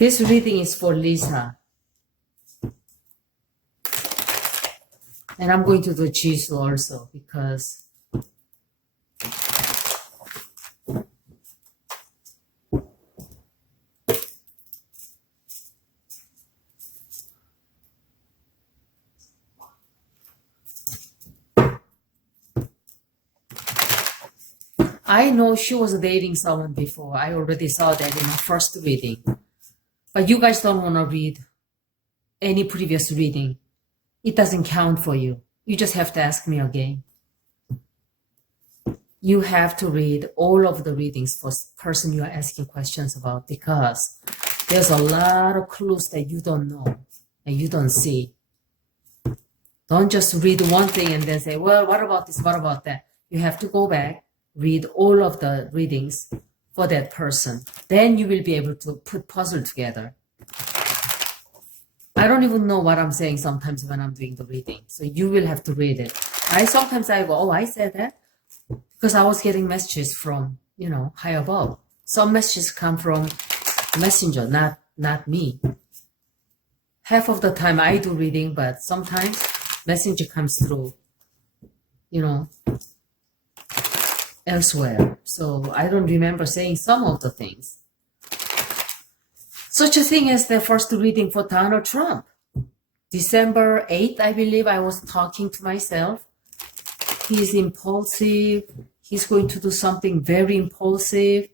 This reading is for Lisa. And I'm going to do Jisoo also because I know she was dating someone before. I already saw that in her first reading. But you guys don't want to read any previous reading. It doesn't count for you. You just have to ask me again. You have to read all of the readings for the person you are asking questions about because there's a lot of clues that you don't know and you don't see. Don't just read one thing and then say, well, what about this? What about that? You have to go back, read all of the readings for that person. Then you will be able to put puzzle together. I don't even know what I'm saying sometimes when I'm doing the reading. So you will have to read it. Sometimes I go, oh, I said that because I was getting messages from, high above. Some messages come from messenger, not me. Half of the time I do reading, but sometimes messenger comes through, elsewhere. So I don't remember saying some of the things. Such a thing as the first reading for Donald Trump. December 8th, I believe I was talking to myself. He's impulsive. He's going to do something very impulsive.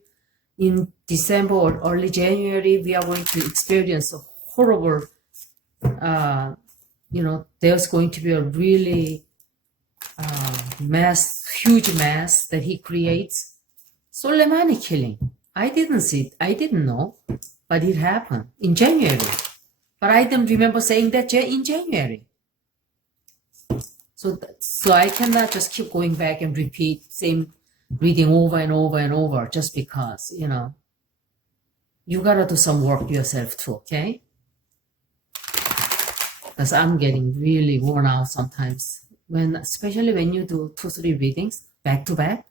In December or early January, we are going to experience a horrible, there's going to be a really huge mass that he creates. Soleimani killing. I didn't see it. I didn't know. But it happened in January. But I don't remember saying that in January. So I cannot just keep going back and repeat same reading over and over and over just because, You gotta do some work yourself too, okay? Because I'm getting really worn out sometimes. Especially when you do 2-3 readings back to back.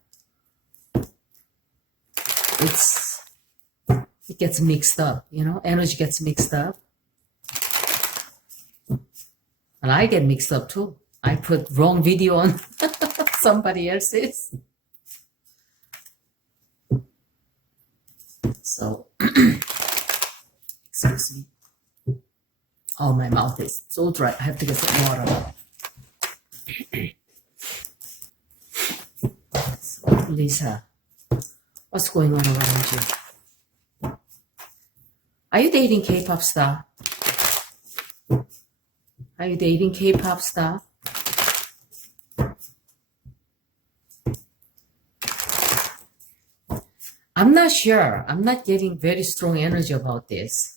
It gets mixed up, energy gets mixed up. And I get mixed up too. I put wrong video on somebody else's. So, excuse me. Oh, my mouth is so dry. I have to get some water. So, Lisa, what's going on around you? Are you dating K-pop star? Are you dating K-pop star? I'm not sure. I'm not getting very strong energy about this.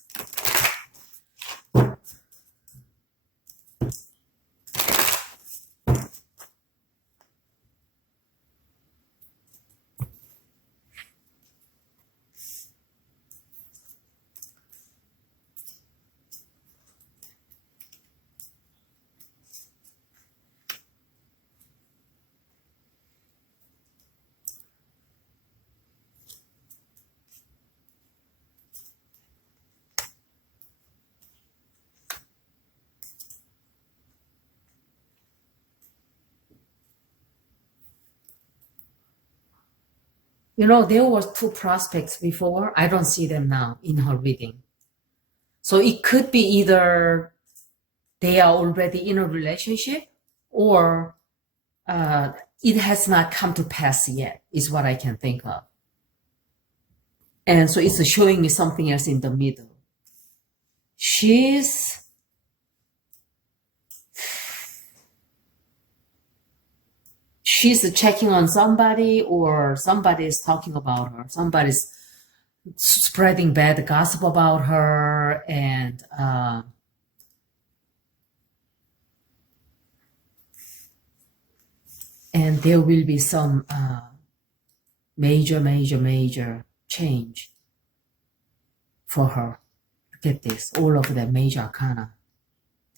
There were 2 prospects before. I don't see them now in her reading. So it could be either they are already in a relationship or it has not come to pass yet, is what I can think of. And so it's showing me something else in the middle. She's checking on somebody or somebody is talking about her. Somebody's spreading bad gossip about her and there will be some major change for her. Look at this, all of the major arcana.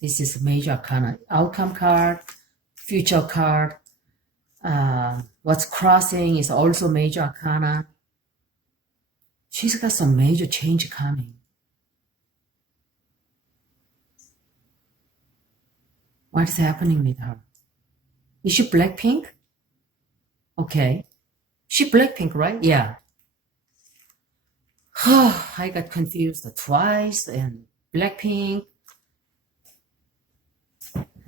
This is major arcana. Outcome card, future card. What's crossing is also major arcana. She's got some major change coming. What is happening with her? Is she Blackpink? Okay. She Blackpink, right? Yeah. I got confused twice and Blackpink.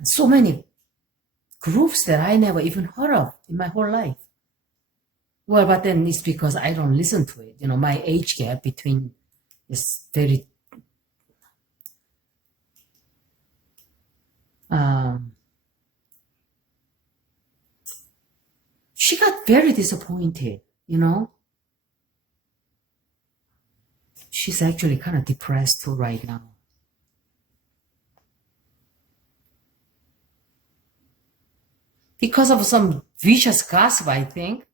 So many groups that I never even heard of in my whole life. Well, but then it's because I don't listen to it. You know, my age gap between is very she got very disappointed, you know. She's actually kind of depressed too right now. Because of some vicious gossip, I think.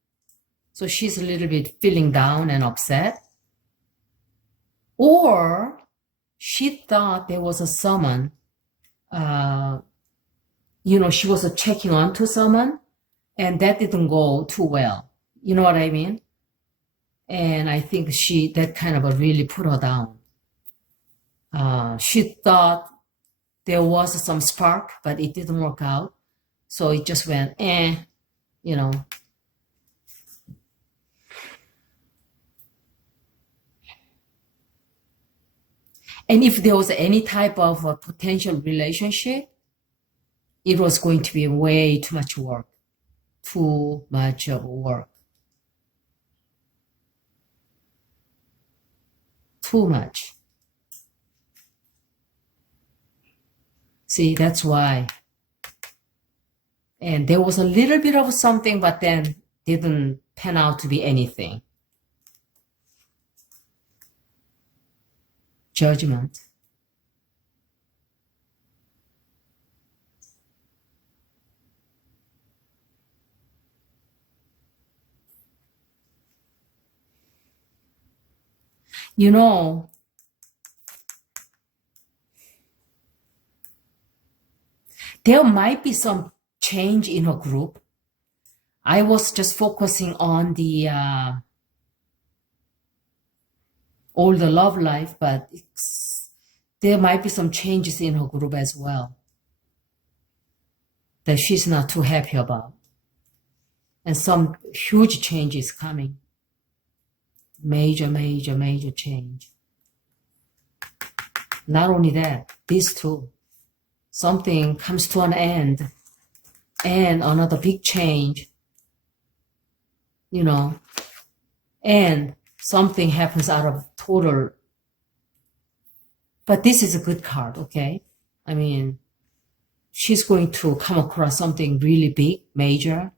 So she's a little bit feeling down and upset. Or she thought there was a someone, you know, she was checking on to someone and that didn't go too well. You know what I mean? And I think that kind of really put her down. She thought there was some spark, but it didn't work out. So it just went, you know. And if there was any type of a potential relationship, it was going to be way too much work. Too much of work. Too much. See, that's why. And there was a little bit of something, but then didn't pan out to be anything. Judgment. You know, there might be some change in her group. I was just focusing on the all the love life, but there might be some changes in her group as well that she's not too happy about. And some huge changes coming. Major, major, major change. Not only that, these two. Something comes to an end and another big change, you know, and something happens out of total. But this is a good card, okay? I mean, she's going to come across something really big, major,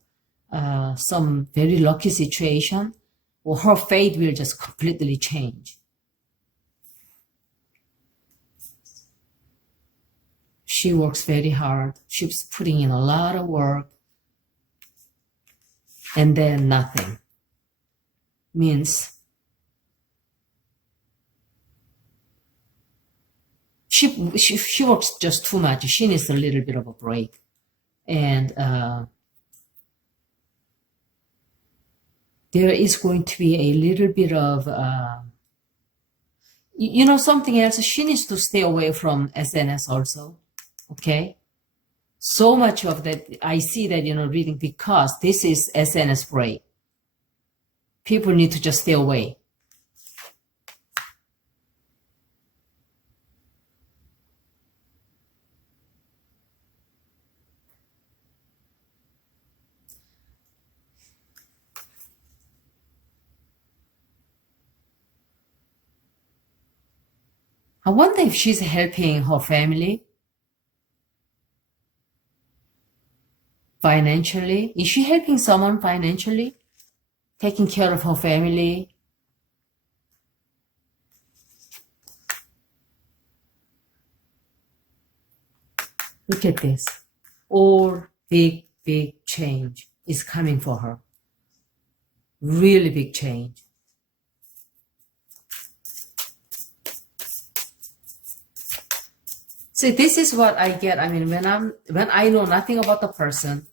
some very lucky situation, or her fate will just completely change. She works very hard. She's putting in a lot of work. And then nothing. Means she works just too much. She needs a little bit of a break. And there is going to be a little bit of, you know, something else. She needs to stay away from SNS also. Okay? So much of that, I see that, you know, reading because this is SNS break. People need to just stay away. I wonder if she's helping her family financially. Is she helping someone financially? Taking care of her family? Look at this. All big, big change is coming for her. Really big change. See, this is what I get. I mean, when I know nothing about the person,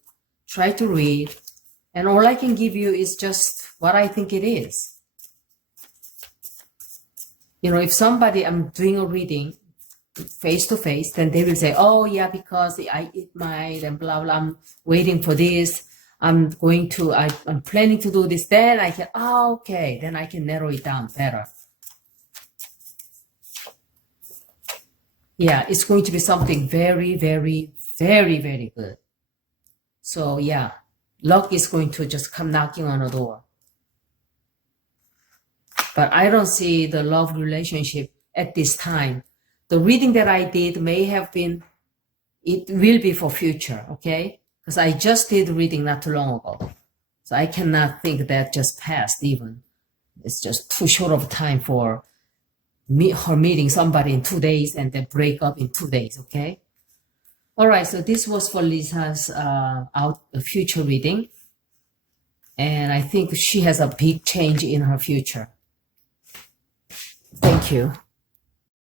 try to read, and all I can give you is just what I think it is. You know, if somebody, I'm doing a reading, face to face, then they will say, oh yeah, because I eat mine and blah, blah, I'm waiting for this. I'm planning to do this. Then I can, okay, then I can narrow it down better. Yeah, it's going to be something very, very, very, very good. So yeah, luck is going to just come knocking on the door. But I don't see the love relationship at this time. The reading that I did may have been, it will be for future, okay? Because I just did reading not too long ago. So I cannot think that just passed even. It's just too short of time for her meeting somebody in 2 days and then break up in 2 days, okay? All right, so this was for Lisa's future reading. And I think she has a big change in her future. Thank you.